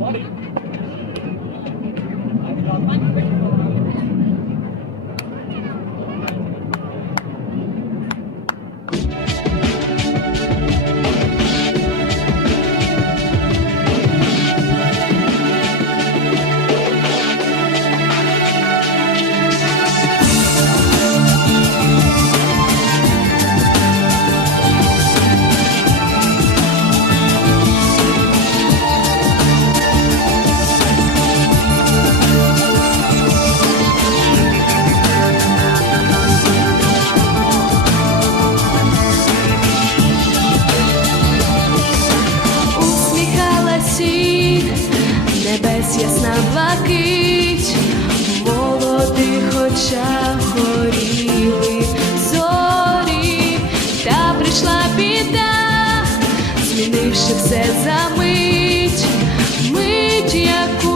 我哩。очах горіли зорі, та прийшла біда, змінивши все за мить, мить яку.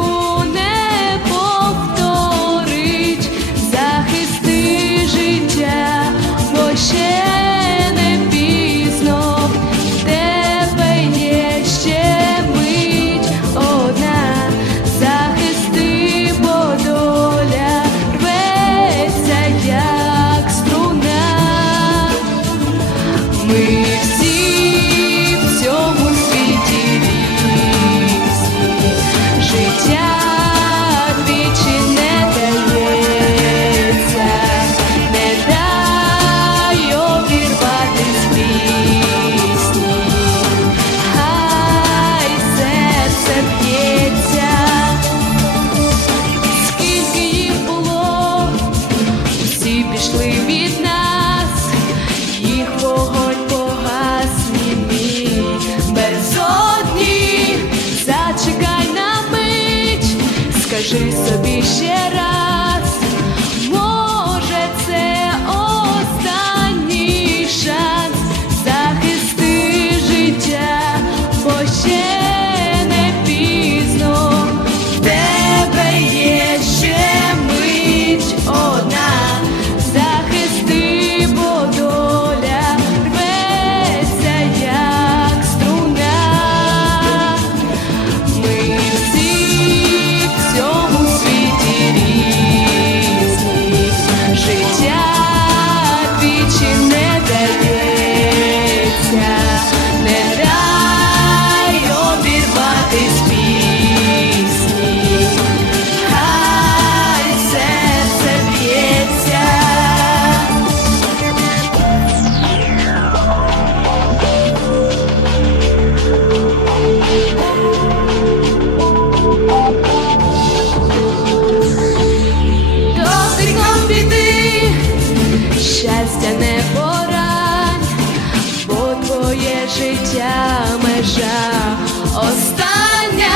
моє життя межа остання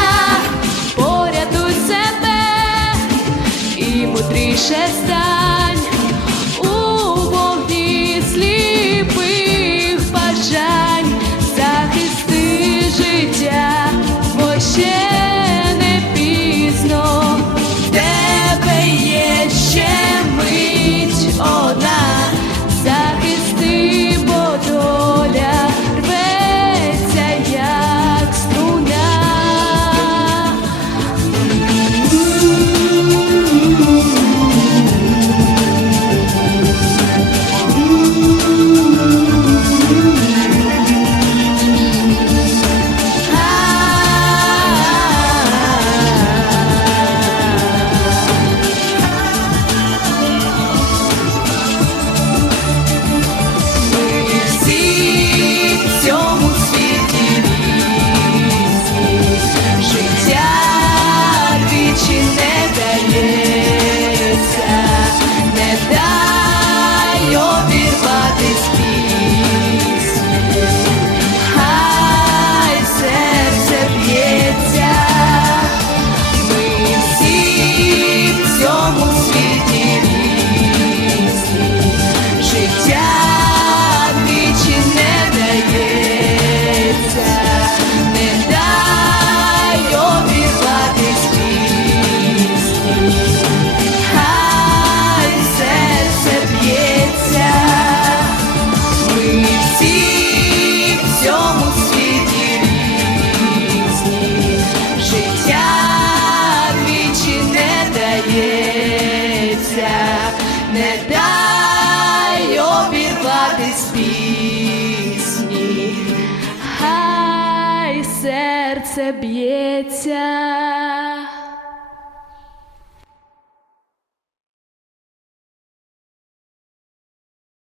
поряд у себе і мудріше стане. серце б'ється.